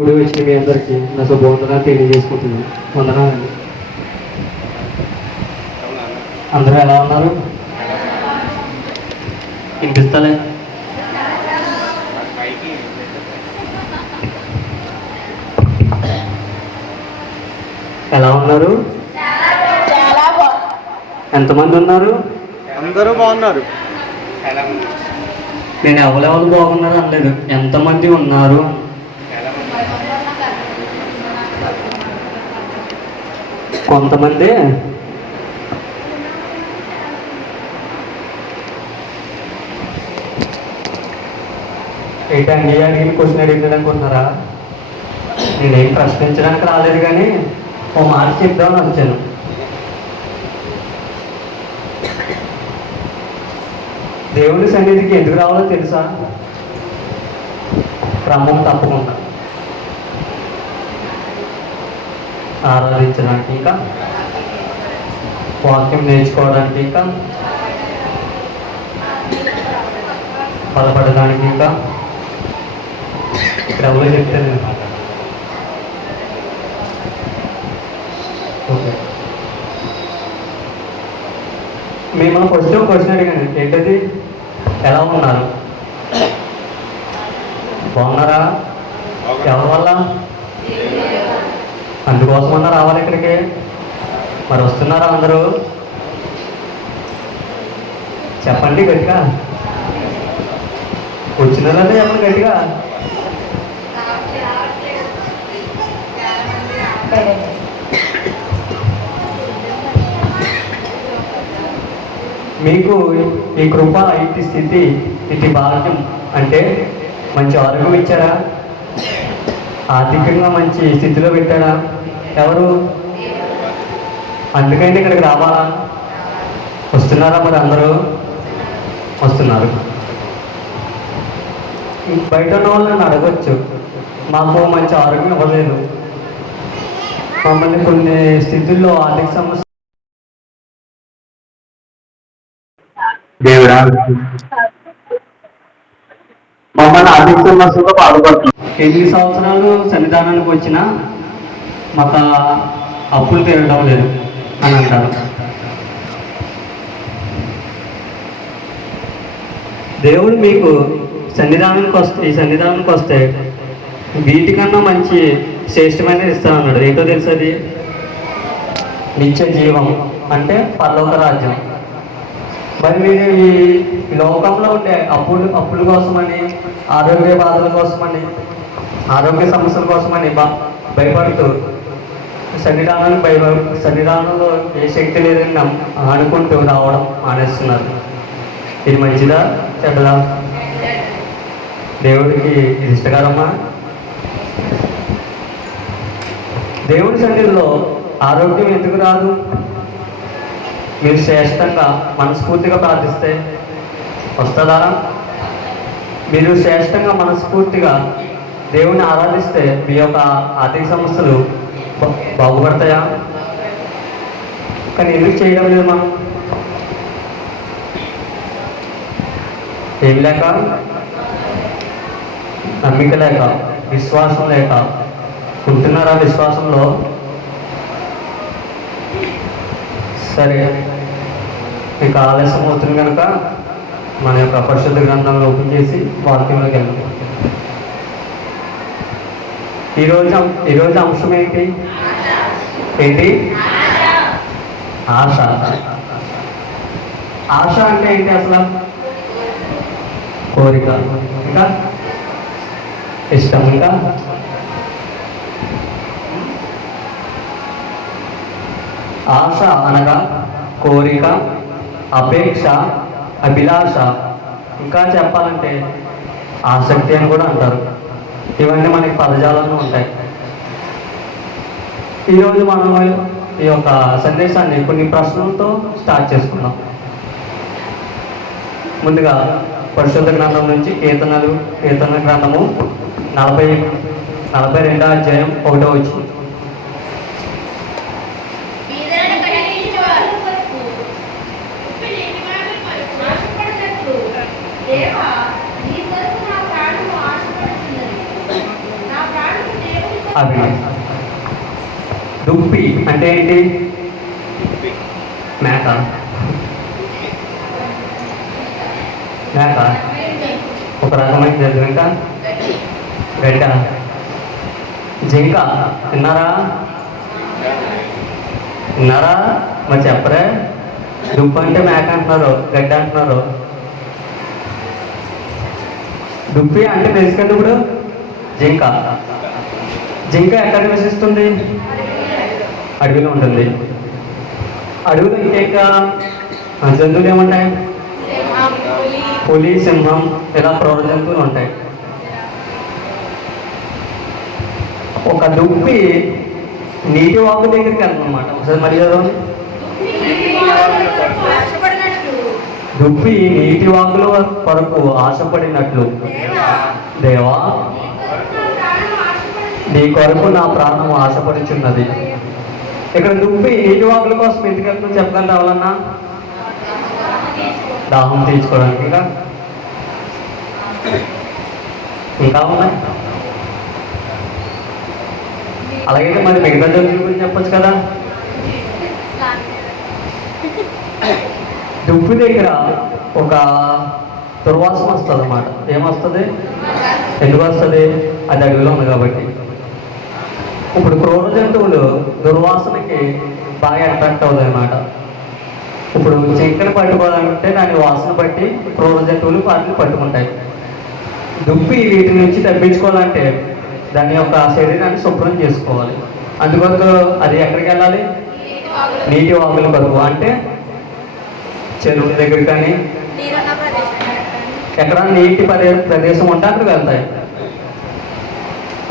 కూడి వచ్చిన మీ అందరికీ నా శుభవందనాలు తెలియజేసుకుంటున్నాను. వందనాలండి. అందరూ ఎలా ఉన్నారు? వినిపిస్తలే? ఎలా ఉన్నారు? ఎంతమంది ఉన్నారు? అందరూ బాగున్నారు. నేను ఎవరెవరు బాగున్నారు అనలేదు, ఎంతమంది ఉన్నారు. కొంతమంది ఏంటి అంగయ్య అడిగిన క్వశ్చన్ అడిగింది అనుకుంటున్నారా? నేనేం ప్రశ్నించడానికి రాలేదు, కానీ ఓ మాట చెప్దామని వచ్చాను. దేవుడి సన్నిధికి ఎందుకు రావాలో తెలుసా? క్రమం తప్పకుండా ఆరాధించడానికి, ఇంకా వాక్యం నేర్చుకోవడానికి, ఇంకా బలపడడానికి, ఇంకా ఇక్కడ ఎవరో చెప్తాను. ఓకే, మిమ్మల్ని ఫస్ట్ క్వశ్చన్ అడిగాను, ఏంటది? ఎలా ఉన్నారు? బాగున్నారా? ఎవరి వల్ల? అందుకోసమన్నా రావాలి ఇక్కడికి. మరి వస్తున్నారా అందరూ? చెప్పండి గట్టిగా. వచ్చినారంటే చెప్పండి గట్టిగా. మీకు ఈ కృప, ఇటు స్థితి, ఇటు భాగ్యం అంటే మంచి ఆరోగ్యం ఇచ్చారా? ఆర్థికంగా మంచి స్థితిలో పెట్టారా? ఎవరు? అందుకని ఇక్కడికి రావాలా? వస్తున్నారా? మరి అందరూ వస్తున్నారు. బయట ఉన్న వాళ్ళని అడగచ్చు, మాకు మంచి ఆరోగ్యం ఇవ్వలేదు, మమ్మల్ని కొన్ని స్థితుల్లో ఆర్థిక సమస్య దేవుడా మమ్మల్ని ఆర్థిక సమస్యతో బాధపడుతున్నాం. ఎన్ని సంవత్సరాలు సన్నిధానానికి వచ్చినా మాకు అప్పులు తీరడం లేదు అని అంటారు. దేవుడు మీకు ఈ సన్నిధానానికి వస్తే వీటికన్నా మంచి శ్రేష్టమైనది ఇస్తానన్నాడు. ఏంటో తెలుసు? అది నిత్య జీవం, అంటే పరలోక రాజ్యం. మరి మీరు ఈ లోకంలో ఉండే అప్పుల కోసమని, ఆరోగ్య బాధల కోసమని, ఆరోగ్య సమస్యల కోసమని భయపడుతూ శరీరంలో ఏ శక్తి లేదని అనుకుంటూ రావడం మానేస్తున్నారు. ఇది మంచిదా చెడ్డదా? దేవుడికి ఇది ఇష్టకరమా? దేవుడి సన్నిధిలో ఆరోగ్యం ఎందుకు రాదు? మీరు శ్రేష్టంగా మనస్ఫూర్తిగా ప్రార్థిస్తే వస్తుందా? మీరు శ్రేష్టంగా మనస్ఫూర్తిగా దేవుని ఆరాధిస్తే మీ యొక్క ఆర్థిక సమస్యలు బాగుపడతాయా? కానీ ఎందుకు చేయడం లేదు మనం? ఏమి లేక? నమ్మిక లేక, విశ్వాసం లేక. ఉంటున్నారా విశ్వాసంలో? సరే, మీకు ఆలస్యం అవుతుంది కనుక మన యొక్క పరిశుద్ధ గ్రంథంలో ఓపెన్ చేసి వాక్యంలోకి వెళ్తాం. ఈరోజు అంశం ఏంటి? ఆశ. ఆశ అంటే ఏంటి అసలు? కోరిక, ఇంకా ఇష్టం, ఇంకా ఆశ అనగా కోరిక, అపేక్ష, అభిలాష, ఇంకా చెప్పాలంటే ఆసక్తి అని కూడా అంటారు. ఇవన్నీ మనకి పదజాలంలో ఉంటాయి. ఈరోజు మనం ఈ యొక్క సందేశాన్ని కొన్ని ప్రశ్నలతో స్టార్ట్ చేసుకుందాం. ముందుగా పరిశుద్ధ గ్రంథం నుంచి కీర్తన గ్రంథము 42వ అధ్యాయం 1వ వచనం. దేవా, నీ కొరకు నా ప్రాణము ఆశపడుతున్నది. నా ప్రాణము అభినయ్. దుప్పి అంటే ఏంటి? మేక. మేక ఒక రకమైన జంతువు. ఇంకా గడ్డ. జింక విన్నారా? విన్నారా? మరి చెప్పరే. దుప్పు అంటే మేక అంటున్నారు, గడ్డ అంటున్నారు. దుప్పి అంటే తెలుసుకండి ఇప్పుడు. జింక. జింక ఎక్కడ నివసిస్తుంది? అడవిలో ఉంటుంది. అడవిలో ఇంకేక జంతువులు ఏముంటాయి? పులి, సింహం, ఇలా క్రూర జంతువులు ఉంటాయి. ఒక దుప్పి నీటి వాగు దగ్గరికి వెళ్తుందన్నమాట. ఒకసారి మరి చదవండి. దుప్పి నీటి వాగుల కొరకు ఆశపడినట్లు దేవా నీ కొరకు నా ప్రాణం ఆశపడుచున్నది. ఇక్కడ దుప్పి నీటి వాగుల కోసం ఎందుకు వెళ్తుందో చెప్పగలరు ఎవరన్నా? దాహం తీర్చుకోవడానికి. ఇంకా ఉన్నాయి. అలాగైతే మరి మిగతా జంతువుల గురించి చెప్పచ్చు కదా. దుప్పి దగ్గర ఒక దుర్వాసన వస్తుంది అన్నమాట. ఏమొస్తుంది? ఎందుకు వస్తుంది? అది అడవిలో ఉంది కాబట్టి. ఇప్పుడు క్రూర జంతువులు దుర్వాసనకి బాగా అట్రాక్ట్ అవుతాయి అన్నమాట. ఇప్పుడు జింకను పట్టుకోవాలంటే దాని వాసన బట్టి క్రూర జంతువులు వాటిని పట్టుకుంటాయి. దుప్పి వీటి నుంచి తప్పించుకోవాలంటే దాని యొక్క శరీరాన్ని శుభ్రం చేసుకోవాలి. అందుకొరకు అది ఎక్కడికి వెళ్ళాలి? నీటి వాగుల కొరకు. అంటే చెరువుల దగ్గర కానీ ఎక్కడ నీటి ప్రదేశం ఉంటే అక్కడికి వెళ్తాయి.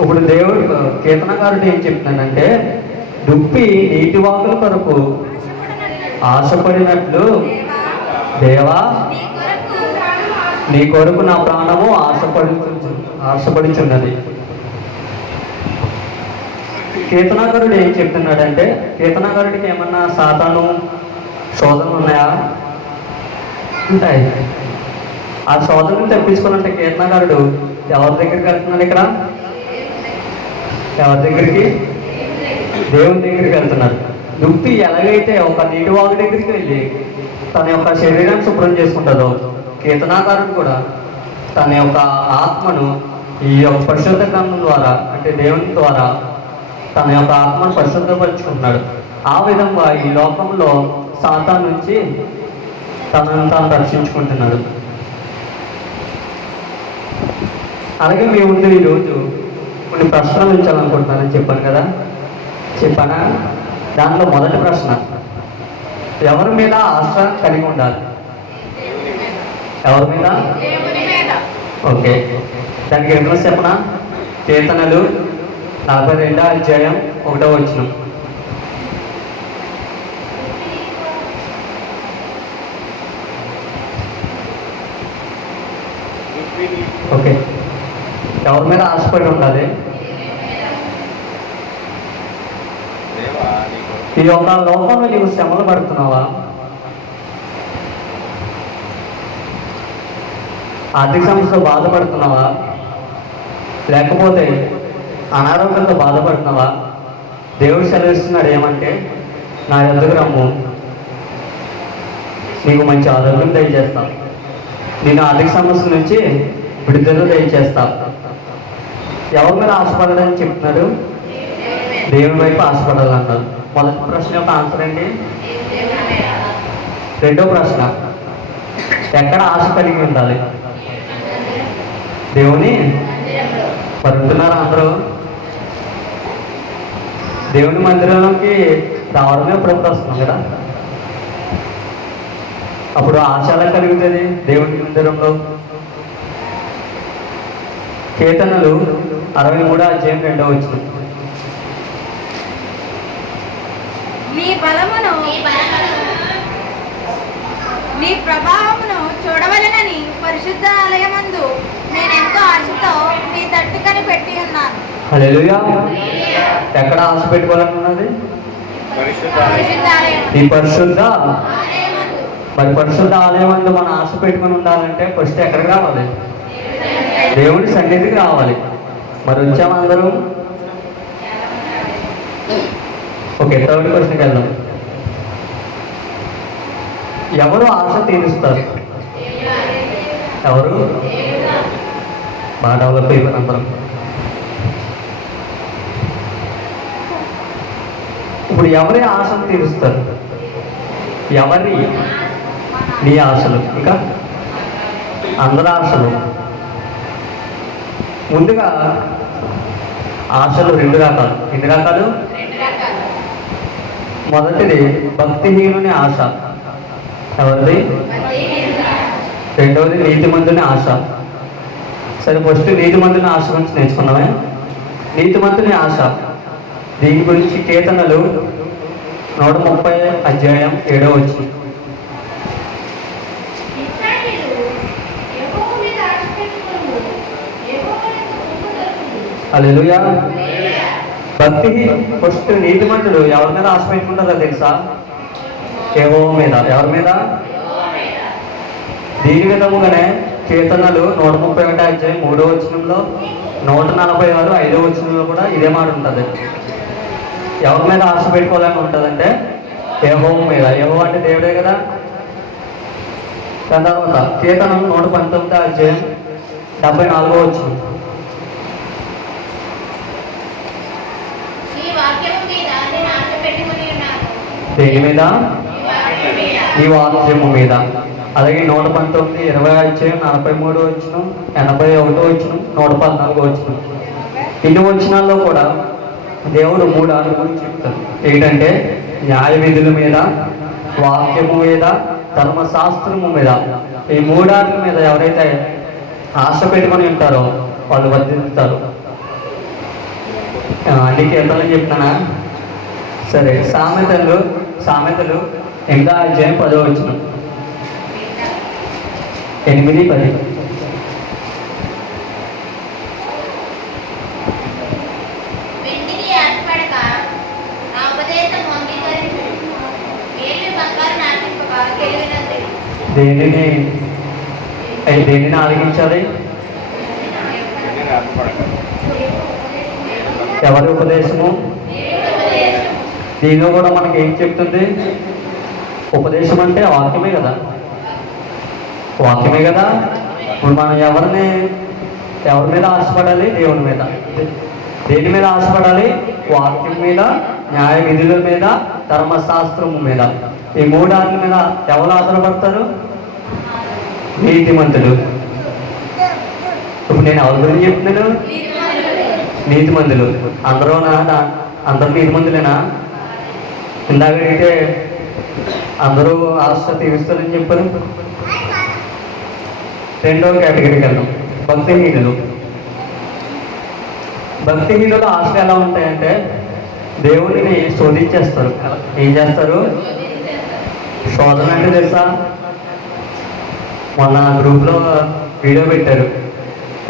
ఇప్పుడు దేవుడు కీర్తనకారుడు ఏం చెప్తున్నాడంటే దుప్పి నీటి వాగుల కొరకు ఆశపడినట్లు దేవా నీ కొరకు నా ప్రాణము ఆశపడుచున్నది. కీర్తనకారుడు ఏం చెప్తున్నాడంటే కీర్తనకారుడికి ఏమన్నా సాతాను శోధనలు ఉన్నాయా? ఉంటాయి. ఆ శోధనను తప్పించుకోవాలంటే కీర్తనకారుడు ఎవరి దగ్గరికి వెళ్తున్నాడు? ఇక్కడ ఎవరి దగ్గరికి? దేవుని దగ్గరికి వెళ్తున్నారు. దుప్పి ఎలాగైతే ఒక నీటి వాగు దగ్గరికి వెళ్ళి తన యొక్క శరీరాన్ని శుభ్రం చేసుకుంటుందో కీర్తనాకారుడు కూడా తన యొక్క ఆత్మను ఈ యొక్క పరిశుద్ధ గ్రంథం ద్వారా అంటే దేవుని ద్వారా తన యొక్క ఆత్మను పరిశుద్ధపరుచుకుంటున్నాడు. ఆ విధంగా ఈ లోకంలో సాతాను నుంచి తనను తాను రక్షించుకుంటున్నాడు. అలాగే మీ ముందు ఈరోజు కొన్ని ప్రశ్నలు ఉంచాలనుకుంటున్నానని చెప్పాను కదా. చెప్పానా? దాంట్లో మొదటి ప్రశ్న, ఎవరి మీద ఆశ కలిగి ఉండాలి? ఎవరి మీద? ఓకే, దానికి రిఫరెన్స్ చెప్పనా? కీర్తనలు 42వ అధ్యాయం 1వ వచనం. ఓకే, ఎవరి మీద ఆశపడి ఉండాలి? ఈ యొక్క లోకంలో నీవు శ్రమలు పడుతున్నావా? ఆర్థిక సమస్యతో బాధపడుతున్నావా? లేకపోతే అనారోగ్యంతో బాధపడుతున్నావా? దేవుడు సెలవిస్తున్నాడు ఏమంటే, నా యొద్దకు రమ్ము, నీకు మంచి ఆరోగ్యం దయచేస్తా, నేను ఆర్థిక సమస్యల నుంచి విడుదల దయచేస్తా. ఎవరి మీద ఆశపడాలని చెప్తున్నారు? దేవుని వైపు ఆశపడాలన్నారు. మొదటి ప్రశ్న యొక్క ఆన్సర్ ఏంటి? రెండో ప్రశ్న, ఎక్కడ ఆశ కలిగి ఉండాలి? దేవుని పడుతున్నారా అందరూ? దేవుని మందిరంలోకి రావడమే ప్రభుత్వం వస్తున్నాం కదా. అప్పుడు ఆశ ఎలా కలుగుతుంది దేవుని మందిరంలో? కీర్తనలు 63వ అధ్యాయం 2వ వచనం. నీ ప్రభావమును చూడవలెనని పరిశుద్ధ ఆలయమందు నేనెంతో ఆశతో నీ తట్టు కనిపెట్టి ఉన్నాను. హల్లెలూయా. ఎక్కడ ఆశ పెట్టుకోవాలనున్నది? ఈ పరిశుద్ధ. మరి పరిశుద్ధ ఆలయం అందు మనం ఆశ పెట్టుకొని ఉండాలంటే ఫస్ట్ ఎక్కడికి రావాలి? దేవుని సన్నిధికి రావాలి. మరి వచ్చాము అందరూ? ఓకే, థర్డ్ క్వశ్చన్కి వెళ్దాం. ఎవరు ఆశ తీరుస్తారు? ఎవరు? బాగా డెవలప్ అయిపోయిన అందరం. ఇప్పుడు ఎవరి ఆశను తీరుస్తారు? ఎవరి? నీ ఆశలు, ఇంకా అందరి ఆశలు. ముందుగా ఆశలు రెండు రకాలు. ఎన్ని రకాలు? మొదటిది భక్తిహీనుని ఆశ. ఎవరిది? రెండవది నీతిమంతుని ఆశ. సరే, ఫస్ట్ నీతిమంతుని ఆశ గురించి నేర్చుకున్నామే. నీతిమంతుని ఆశ, దీని గురించి కీర్తనలు 130 అధ్యాయం 7వ వచనం. హల్లెలూయా. భక్తి ఫస్ట్ నీతిమంతుడు ఎవరి మీద ఆశ పెట్టుకుంటారో తెలుసా? యెహోవా మీద. ఎవరి మీద? దీని విధముగానే కీర్తనలు 131 అధ్యాయం 3వ వచనంలో, 146 5వ వచనంలో కూడా ఇదే మాట ఉంటుంది. ఎవరి మీద ఆశ పెట్టుకోవాలని ఉంటుందంటే యెహోవా మీద. యెహోవా అంటే దేవుడే కదా. దాని తర్వాత కీర్తనలు 119 అధ్యాయం 74వ వచనం. దేని మీద? ఈ వాక్యము మీద. అలాగే 119 20 అధ్యాయం 43 వచనం, 81 వచనం, 114 వచనం. ఇన్ని వచనాల్లో కూడా దేవుడు 3 ఆటల గురించి చెప్తాడు. ఏంటంటే న్యాయ విధుల మీద, వాక్యము మీద, ధర్మశాస్త్రము మీద. ఈ 3 ఆటల మీద ఎవరైతే ఆశ పెట్టుకొని ఉంటారో వాళ్ళు వర్ధిల్లుతారు. అన్ని కీర్తనలు చెప్తున్నానా? సరే, సామెతలు 8వ అధ్యాయం 10వ వచనం. 8, 10. దేనిని ఆలకించాలి? ఎవరి ఉపదేశము? దీనిలో కూడా మనకి ఏం చెప్తుంది? ఉపదేశం అంటే వాక్యమే కదా. వాక్యమే కదా. ఇప్పుడు మనం ఎవరి మీద ఆశపడాలి? దేవుని మీద. దేని మీద ఆశపడాలి? వాక్యం మీద, న్యాయ విధుల మీద, ధర్మశాస్త్రము మీద. ఈ 3 ఆటల మీద ఎవరు ఆధారపడతారు? నీతిమంతులు. ఇప్పుడు నేను ఎవరి గురించి చెప్తున్నాను? నీతిమంతులు. అందరూ నీతిమంతులేనా? ఇందాక అయితే అందరూ ఆశ తీరుస్తారని చెప్పారు. రెండవ కేటగిరీకి వెళ్దాం, భక్తిహీనులు. భక్తిహీనుల ఆశలు ఎలా ఉంటాయంటే దేవుడిని శోధించేస్తారు. ఏం చేస్తారు? శోధన అంటే తెలుసా? మొన్న గ్రూప్లో వీడియో పెట్టారు.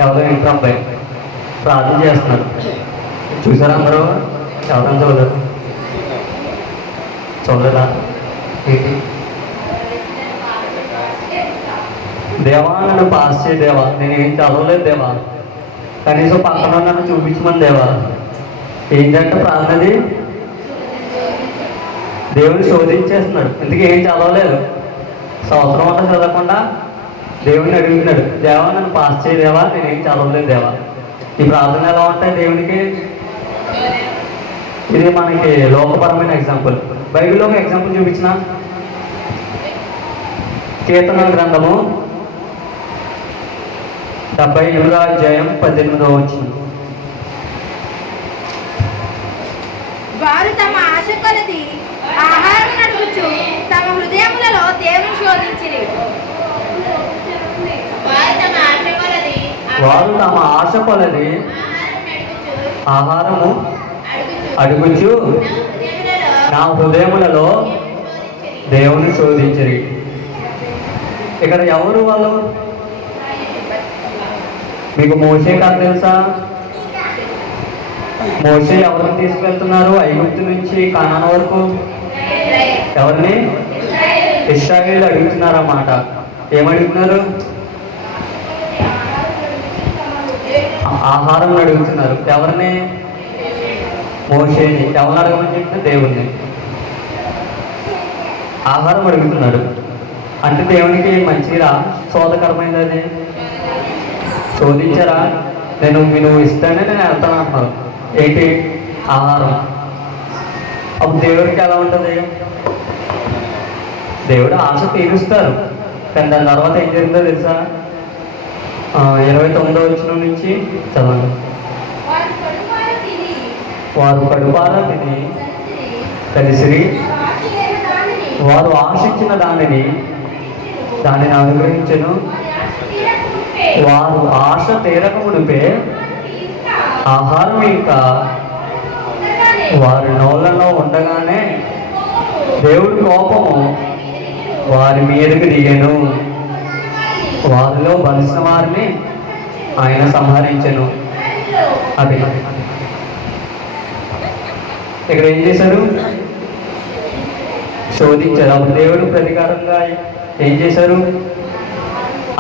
ఎవరో ఇంటర్ అబ్బాయి ప్రార్థన చేస్తున్నారు. చూసారా అందరూ? ఎవరైనా చూడలేదా? ఏంటి? దేవా, నన్ను పాస్ చేయ దేవా, నేనేం చదవలేదు దేవా, కనీసం పక్కన నన్ను చూపించమని దేవా. ఏంటంటే ప్రార్థనది దేవుని శోధించేస్తున్నాడు. ఎందుకు ఏం చదవలేదు, సంవత్సరం అంతా చదవకుండా దేవుడిని అడుగుతున్నాడు, దేవా నన్ను పాస్ చేయ దేవా, నేనేం చదవలేదు దేవా. ఈ ప్రార్థన ఎలా ఉంటాయి దేవునికి? ఇది మనకి లోకపరమైన ఎగ్జాంపుల్. బైబిల్లో ఒక ఎగ్జాంపుల్ చూపించిన కీర్తనల గ్రంథము 78వ అధ్యాయం 18వ వచనం. వారు తమ ఆశ కొలది ఆహారం నడుపుచు తమ హృదయములలో దేవుని శోధించిరి. వారు తమ ఆశ కొలది ఆహారము అడుగుచు నా హృదయములలో దేవుని శోధించిరి. ఇక్కడ ఎవరు వాళ్ళు? మీకు మోషే కథ తెలుసా? మోషే ఎవరిని తీసుకెళ్తున్నారు ఐగుప్తు నుంచి కనాను వరకు? ఎవరిని? ఇశ్రాయేలు అడుగుతున్నారన్నమాట. ఏమడుగుతున్నారు? ఆహారం అడుగుతున్నారు. ఎవరిని? మోషేని ఎవరు అడగమని చెప్తే దేవుణ్ణి ఆహారం అడుగుతున్నాడు. అంటే దేవునికి మంచిగా శోధకరమైనది అది శోధించారా? నువ్వు ఇస్తానే నేను వెళ్తాను అంటున్నారు. ఏంటి? ఆహారం. అప్పుడు దేవుడికి ఎలా ఉంటుంది? దేవుడు ఆశ తీరుస్తారు, కానీ దాని తర్వాత ఏం జరిగిందో తెలుసా? 29వ వచనం నుంచి చదవండి. వారు కడుపారా తిని కలిసిరి, వారు ఆశించిన దానిని అనుగ్రహించను. వారు ఆశ తీరకమునిపే ఆహారం ఇంకా వారి నోళ్ళలో ఉండగానే దేవుడి కోపము వారి మీదకి దిగెను. వారిలో బలిసిన వారిని ఆయన సంహరించెను. అది ఇక్కడ ఏం చేశారు? శోధించారు. అప్పుడు దేవుడు ప్రతీకారంగా ఏం చేశారు?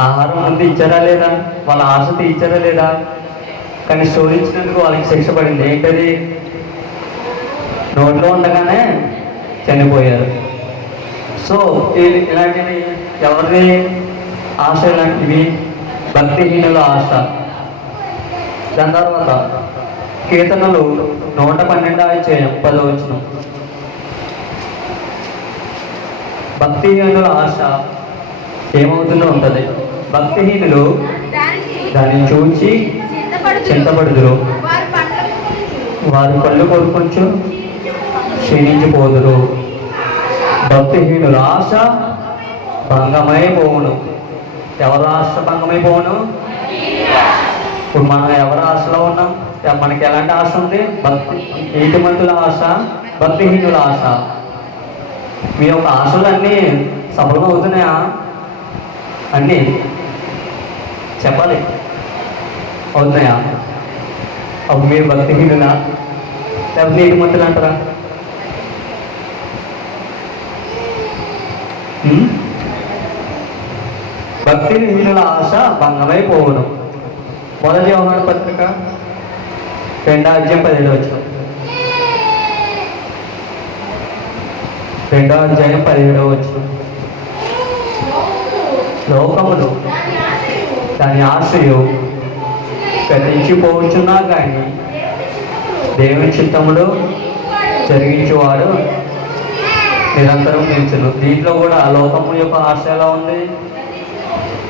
ఆహారం ముందు ఇచ్చారా లేదా? వాళ్ళ ఆశ తీర్చారా లేదా? కానీ శోధించినందుకు వాళ్ళకి శిక్ష పడింది. ఏంటది? నోట్లో ఉండగానే చనిపోయారు. సో ఇలాంటివి ఎవరిది ఆశ? ఇలాంటివి భక్తిహీనుల ఆశ. దాని తర్వాత కీర్తనలు 112:10 భక్తిహీనుల ఆశ ఏమవుతుందో ఉంటుంది. భక్తిహీనులు దాన్ని చూచి చింతపడుదురు, వారి కళ్ళు కొడుకొచ్చు క్షీణించిపోదురు. భక్తిహీనుల ఆశ భంగమైపోవును. ఎవరి ఆశ భంగమైపోవును? ఇప్పుడు మనం ఎవరి ఆశలో ఉన్నాం? మనకి ఎలాంటి ఆశ ఉంది? నీతిమంతుల ఆశ, భక్తిహీనుల ఆశ. మీ యొక్క ఆశలు అన్నీ సఫలం అవుతున్నాయా? అన్నీ చెప్పాలి, అవుతున్నాయా? అప్పుడు మీరు భక్తిహీనులా లేకపోతే నీతిమంతులు అంటారా? భక్తిహీనుల ఆశ భంగమైపోవడం. మొదటి యోహాను పత్రిక 2:17 2:17 లోకములు దాని ఆశయు గతించిపోవచ్చున్నా కానీ దేవుని చిత్తములు జరిగించేవాడు నిరంతరం నిలిచును. దీంట్లో కూడా లోకము యొక్క ఆశ ఎలా ఉంది?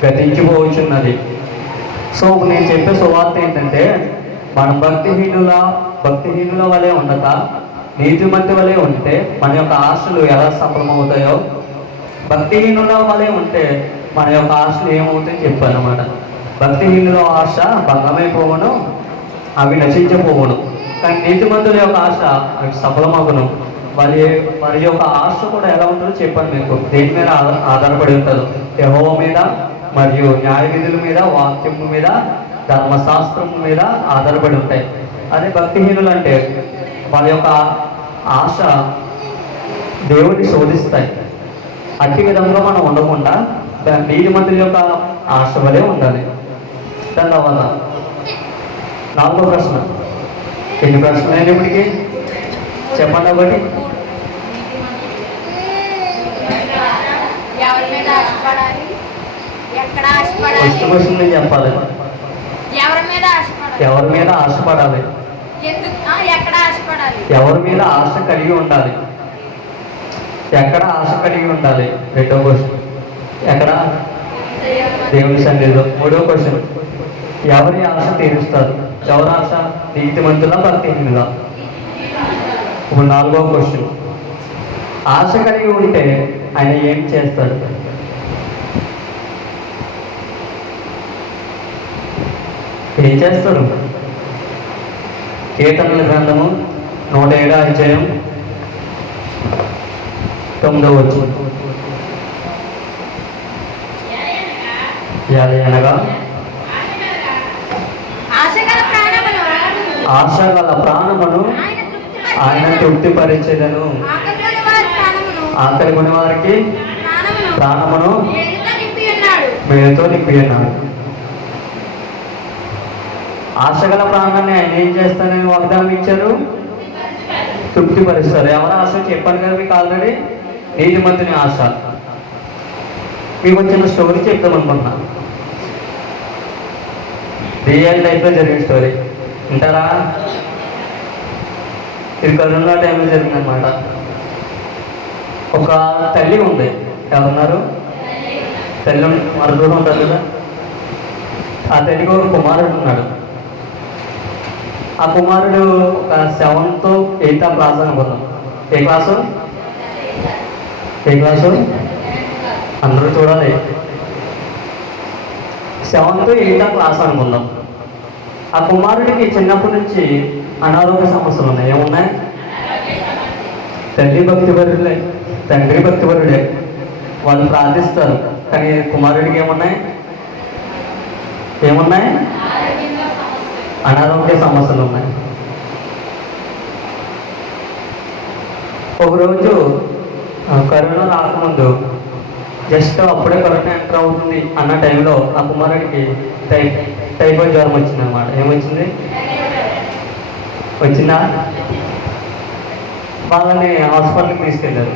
గతించిపోవచ్చున్నది. సో నేను చెప్పే సువార్త ఏంటంటే, మనం భక్తిహీనుల వలె ఉండక నీతిమంతుల వలె ఉంటే మన యొక్క ఆశలు ఎలా సఫలమవుతాయో, భక్తిహీనుల వలె ఉంటే మన యొక్క ఆశలు ఏమవుతాయో చెప్పాను అన్నమాట. భక్తిహీనుల ఆశ భంగమైపోవును, అవి నశించిపోవును. కానీ నీతిమంతుల యొక్క ఆశ అవి సఫలమవును. వారి యొక్క ఆశ కూడా ఎలా ఉంటుందో చెప్పాను మీకు. దేని మీద ఆధారపడి ఉంటారు? యెహోవా మీద, మరియు న్యాయ విధుల మీద, వాక్యము మీద, ధర్మశాస్త్రం మీద ఆధారపడి ఉంటాయి. అదే భక్తిహీనులు అంటే వాళ్ళ యొక్క ఆశ దేవుడిని శోధిస్తాయి. అట్టి విధంగా మనం ఉండకుండా నీతిమంతుల యొక్క ఆశ వలె ఉండాలి. దాని తర్వాత 4వ ప్రశ్న. ఎన్ని ప్రశ్నలు అయినప్పటికీ చెప్పండి ఒకటి. ఫస్ట్ క్వశ్చన్ నేను చెప్పాలి. ఎవరి మీద ఆశపడాలి? ఎవరి మీద ఆశ కలిగి ఉండాలి? ఎక్కడ ఆశ కలిగి ఉండాలి? రెండో క్వశ్చన్. ఎక్కడ? దేవుని సన్నిధిలో. 3వ క్వశ్చన్. ఎవరి ఆశ తీరుస్తారు? ఎవరి ఆశ? నీతిమంతుల, భక్తిహీనుల? ఇప్పుడు 4వ క్వశ్చన్. ఆశ కలిగి ఉంటే ఆయన ఏం చేస్తాడు? ఏం చేస్తారు? కీర్తనల గ్రంథము 107:9 అనగా ఆశ గల ప్రాణమును ఆయన తృప్తిపరిచెదను. ఆకలి కొని వారికి ప్రాణమును మేలుతో నింపి ఉన్నాడు. ఆశగల ప్రాణాన్ని ఆయన ఏం చేస్తానని వాగ్దానం ఇచ్చారు? తృప్తిపరుస్తారు. ఎవరి ఆశ చెప్పాను కదా మీకు ఆల్రెడీ, నీతిమంతుని ఆశ. మీకు వచ్చిన స్టోరీ చెప్తాం అనుకుంటున్నా, రియల్ లైఫ్లో జరిగిన స్టోరీ వింటారా? ఇది కరోనా టైంలో జరిగిందనమాట. ఒక తల్లి ఉంది, ఎవరున్నారు? తల్లి మరొకరు ఉంటారు కదా. ఆ తల్లికి ఒక కుమారుడు ఉన్నాడు. ఆ కుమారుడు ఒక 7th 8th క్లాస్ అనుకున్నాం. ఏ క్లాసు? ఏ క్లాసు? అందరూ చూడాలి. 7th 8th క్లాస్ అనుకుందాం. ఆ కుమారుడికి చిన్నప్పటి నుంచి అనారోగ్య సమస్యలు ఉన్నాయి. ఏమున్నాయి? తల్లి భక్తిపరులే, తండ్రి భక్తిపరుడే, వాళ్ళు ప్రార్థిస్తారు. కానీ కుమారుడికి ఏమున్నాయి? ఏమున్నాయి? అనారోగ్య సమస్యలు ఉన్నాయి. ఒకరోజు కరోనా రాకముందు, జస్ట్ అప్పుడే కరోనా ఎంటర్ అవుతుంది అన్న టైంలో ఆ కుమారుడికి టైఫాయిడ్ జ్వరం వచ్చింది అనమాట. ఏమొచ్చింది? వచ్చిందా? వాళ్ళని హాస్పిటల్కి తీసుకెళ్ళారు.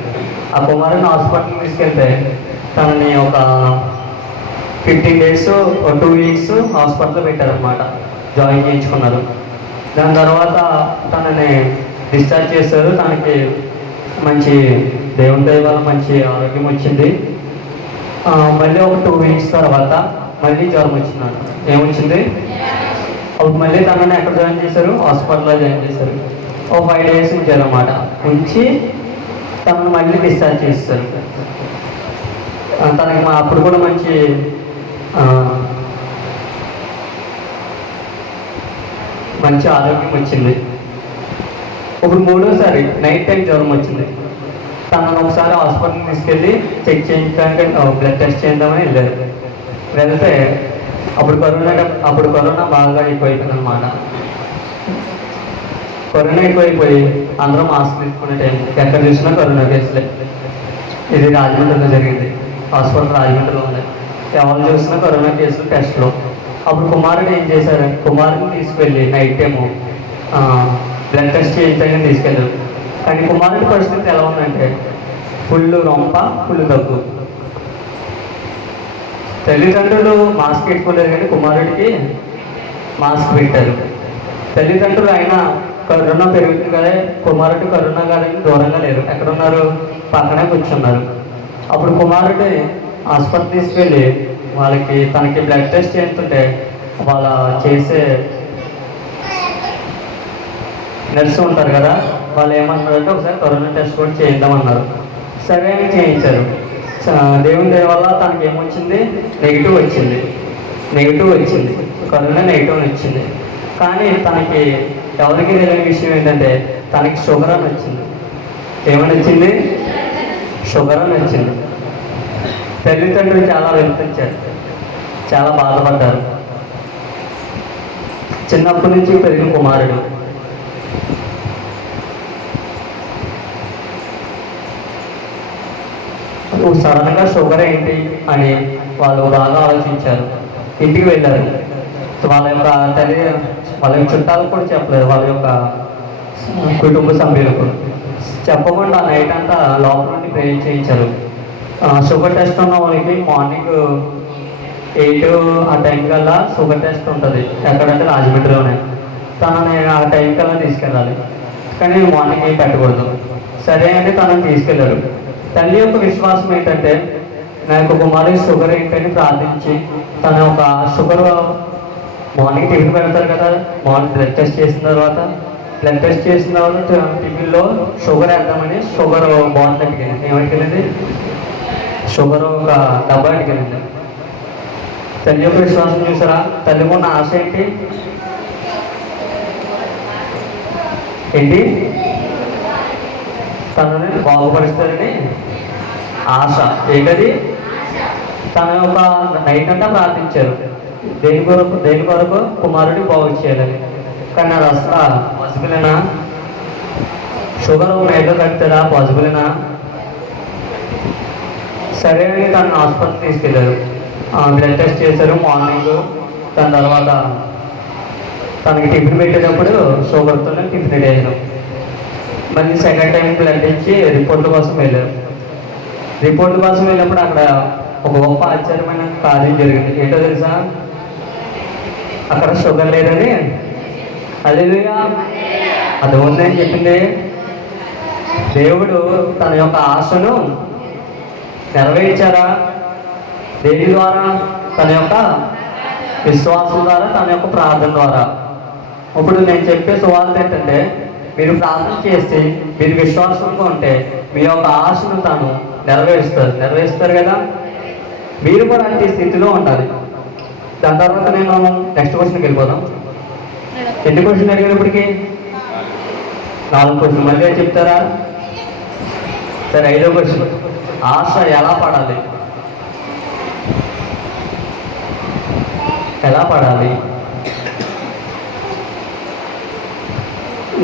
ఆ కుమారుని హాస్పిటల్కి తీసుకెళ్తే తనని ఒక 15 days 2 weeks హాస్పిటల్లో పెట్టారనమాట. జాయిన్ చేయించుకున్నారు. దాని తర్వాత తనని డిశ్చార్జ్ చేశారు. తనకి మంచి దేవుని దయ వల్ల మంచి ఆరోగ్యం వచ్చింది. మళ్ళీ ఒక 2 weeks తర్వాత మళ్ళీ జ్వరం వచ్చింది. ఏమొచ్చింది? అప్పుడు మళ్ళీ తనని ఎక్కడ జాయిన్ చేశారు? హాస్పిటల్లో జాయిన్ చేశారు. ఒక 5 days ఉంచారన్నమాట. ఉంచి తనను మళ్ళీ డిశ్చార్జ్ చేస్తారు. తనకి అప్పుడు కూడా మంచి మంచి ఆరోగ్యం వచ్చింది. ఇప్పుడు 3వసారి నైట్ టైం జ్వరం వచ్చింది. తనను ఒకసారి హాస్పిటల్కి తీసుకెళ్ళి చెక్ చేయించడానికి బ్లడ్ టెస్ట్ చేద్దామని వెళ్ళారు. వెళ్తే అప్పుడు కరోనా బాగా ఎక్కువైపోయింది అనమాట. కరోనా ఎక్కువైపోయి అందరూ మాస్క్ తీసుకునే టైం, ఎక్కడ చూసినా కరోనా కేసులే. ఇది రాజమండ్రిలో జరిగింది. హాస్పిటల్ రాజమండ్రిలో ఉంది. ఎవరు చూసినా కరోనా కేసులు, టెస్ట్లు. అప్పుడు కుమారుడు ఏం చేశారు? కుమారుడిని తీసుకెళ్ళి నైట్ టైము బ్లడ్ టెస్ట్ చేయించడానికి తీసుకెళ్ళారు. కానీ కుమారుడి పరిస్థితి ఎలా ఉందంటే ఫుల్ రొంప, ఫుల్ దగ్గు. తల్లిదండ్రులు మాస్క్ పెట్టుకోలేరు కానీ కుమారుడికి మాస్క్ పెట్టారు. తల్లిదండ్రులు అయినా కరోనా పెరుగుతుంది కదా, కుమారుడు కరోనా కాదని దూరంగా లేరు. ఎక్కడున్నారు? పక్కనే కూర్చున్నారు. అప్పుడు కుమారుడి హాస్పిటల్ తీసుకెళ్ళి తనకి బ్లడ్ టెస్ట్ చేస్తుంటే వాళ్ళ చేసే నర్సు ఉంటారు కదా, వాళ్ళు ఏమన్నారంటే ఒకసారి కరోనా టెస్ట్ కూడా చేద్దామన్నారు. సరే అని చేయించారు. దేవుని దయ వల్ల తనకి ఏమొచ్చింది? నెగిటివ్ వచ్చింది. కరోనా నెగిటివ్ వచ్చింది. కానీ తనకి ఎవరికి తెలియని విషయం ఏంటంటే తనకి షుగర్ అని వచ్చింది. ఏమని వచ్చింది? షుగర్ అని వచ్చింది. తల్లిదండ్రులు చాలా వెళ్తుంచారు, చాలా బాధపడ్డారు. చిన్నప్పటి నుంచి పెరిగిన కుమారుడు. సడన్గా షుగర్ ఏంటి అని వాళ్ళు బాగా ఆలోచించారు. ఇంటికి వెళ్ళారు. వాళ్ళ యొక్క చుట్టాలకు కూడా చెప్పలేదు, వాళ్ళ యొక్క కుటుంబ సభ్యులకు చెప్పకుండా నైట్ అంతా లోపల నుండి ప్రేర్ చేయించారు. షుగర్ టెస్ట్ ఉన్న వాళ్ళకి మార్నింగ్ 8 ఆ టైం కల్లా షుగర్ టెస్ట్ ఉంటుంది. ఎక్కడంటే రాజమండ్రిలోనే. తనని ఆ టైం కల్లా తీసుకెళ్ళాలి. కానీ మార్నింగ్ ఏం పెట్టకూడదు. సరే అని తనని తీసుకెళ్ళారు. తల్లి యొక్క విశ్వాసం ఏంటంటే నా యొక్క కుమారుడి షుగర్ ఏంటని ప్రార్థించి తన ఒక షుగర్ మార్నింగ్ టిఫిన్ పెడతారు కదా, మార్నింగ్ బ్లడ్ టెస్ట్ చేసిన తర్వాత టిఫిన్లో షుగర్ వేద్దామని షుగర్ బాటిల్ అడిగింది. ఏమడికెళ్ళింది? షుగర్ ఒక డబ్బా అడిగింది. తల్లి యొక్క విశ్వాసం చూసారా? తల్లి ఉన్న ఆశ ఏంటి? తనని బాగుపరుస్తారని ఆశ. ఏంటది? తన యొక్క నైట్ అంతా ప్రార్థించారు. దేని కొరకు? కుమారుడి బాగు చేయాలని. కానీ అది అసలు పాసిబులేనా? షుగర్ నైట్లో కట్టారా? పాసిబులేనా? సరే అని తను హాస్పిటల్ తీసుకెళ్ళారు. బ్లడ్ టెస్ట్ చేశారు మార్నింగ్. దాని తర్వాత తనకి టిఫిన్ పెట్టేటప్పుడు షుగర్తోనే టిఫిన్ వేయడం. మళ్ళీ సెకండ్ టైం బ్లడ్ ఇచ్చి రిపోర్ట్ల కోసం వెళ్ళారు. రిపోర్ట్ల కోసం వెళ్ళినప్పుడు అక్కడ ఒక గొప్ప ఆశ్చర్యమైన కార్యం జరిగింది. ఏంటో తెలుసా? అక్కడ షుగర్ లేదని హల్లెలూయా అది ఉందని చెప్పింది. దేవుడు తన యొక్క ఆశను నెరవేర్చారా? దేని ద్వారా? తన యొక్క విశ్వాసం ద్వారా, తన యొక్క ప్రార్థన ద్వారా. ఇప్పుడు నేను చెప్పే సువార్త ఏంటంటే, మీరు ప్రార్థన చేసి మీరు విశ్వాసంగా ఉంటే మీ యొక్క ఆశను తాను నెరవేరుస్తారు కదా. మీరు కూడా అట్టి స్థితిలో ఉండాలి. దాని తర్వాత నేను నెక్స్ట్ క్వశ్చన్కి వెళ్ళిపోదాం. ఎన్ని క్వశ్చన్ అడిగినప్పటికీ 4 క్వశ్చన్ మళ్ళీ చెప్తారా? సరే, 5వ క్వశ్చన్, ఆశ ఎలా పడాలి? ఎలా పడాలి?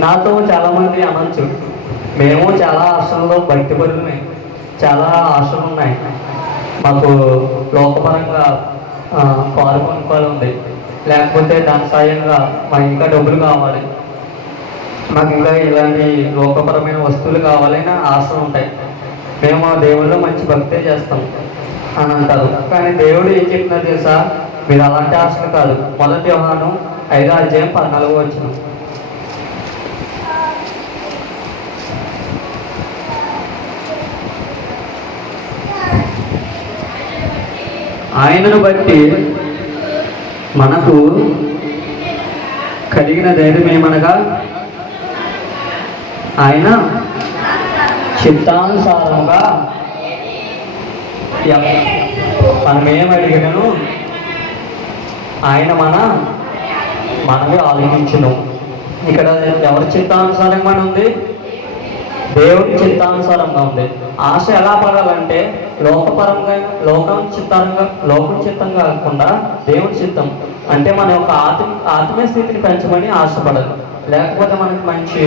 నాతో చాలామంది అనొచ్చు, మేము చాలా ఆశల్లో భక్తిపరులమే, చాలా ఆశలు ఉన్నాయి, మాకు లోకపరంగా కారు కొనుక్కోవాలి ఉంది, లేకపోతే దాని సాయంగా మాకు ఇంకా డబ్బులు కావాలి, మాకు ఇంకా ఇలాంటి లోకపరమైన వస్తువులు కావాలని ఆశలు ఉంటాయి, మేము ఆ దేవుళ్ళు మంచి భక్తే చేస్తాం అని అంటారు. కానీ దేవుడు ఏం చెప్తున్నారు తెలుసా? మీరు అలాంటి ఆశలు కాదు. 1 యోహాను 5:14 ఆయనను బట్టి మనకు కలిగిన ధైర్యం ఏమనగా, ఆయన చిత్తానుసారముగా మనమేం అడిగినను ఆయన మనవి ఆలోచించును. ఇక్కడ ఎవరి చిత్తానుసారంగా ఉంది? దేవుడి చిత్తానుసారంగా ఉంది. ఆశ ఎలా పడాలంటే లోకపరంగా, లోకం చిత్తం కాకుండా దేవుడి చిత్తం. అంటే మన యొక్క ఆత్మీయ స్థితిని పెంచమని ఆశపడాలి. లేకపోతే మనకి మంచి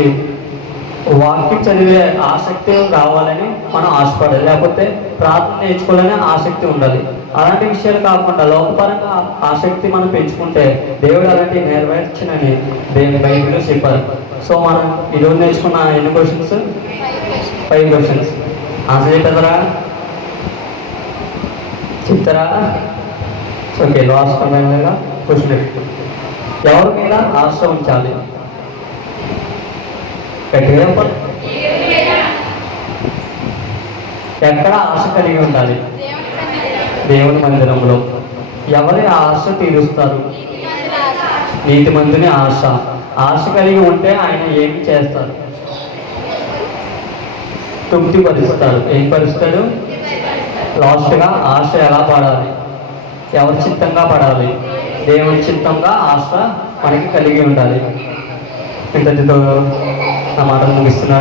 వాక్యం చదివే ఆసక్తి రావాలని మనం ఆశపడాలి. లేకపోతే ప్రార్థన నేర్చుకోవాలని ఆసక్తి ఉండాలి. అలాంటి విషయాలు కాకుండా లోకపరంగా ఆసక్తి మనం పెంచుకుంటే దేవుడు అలాంటివి నెరవేర్చనని బైబిల్లో చెప్పారు. సో మనం ఈరోజు నేర్చుకున్న ఎన్ని క్వశ్చన్స్? 5 క్వశ్చన్స్. ఆన్సర్ చెప్పేదరా? చెప్తారా? ఓకే, లాస్ట్ సమయంగా క్వశ్చన్ ఎవరి మీద ఆశ ఉంచాలి? ఎక్కడ ఆశ కలిగి ఉండాలి? దేవుని మందిరంలో. ఎవరి ఆశ తీరుస్తారు? నీతిమంతుని ఆశ. ఆశ కలిగి ఉంటే ఆయన ఏమి చేస్తారు? తృప్తిపరుస్తాడు. ఏం పరుస్తాడు? లాస్ట్గా ఆశ ఎలా పడాలి? ఎవరి చిత్తంగా పడాలి? దేవుని చిత్తంగా ఆశ మనకి కలిగి ఉండాలి. ఇంతటితో నా మాటలు ముగిస్తున్నాను.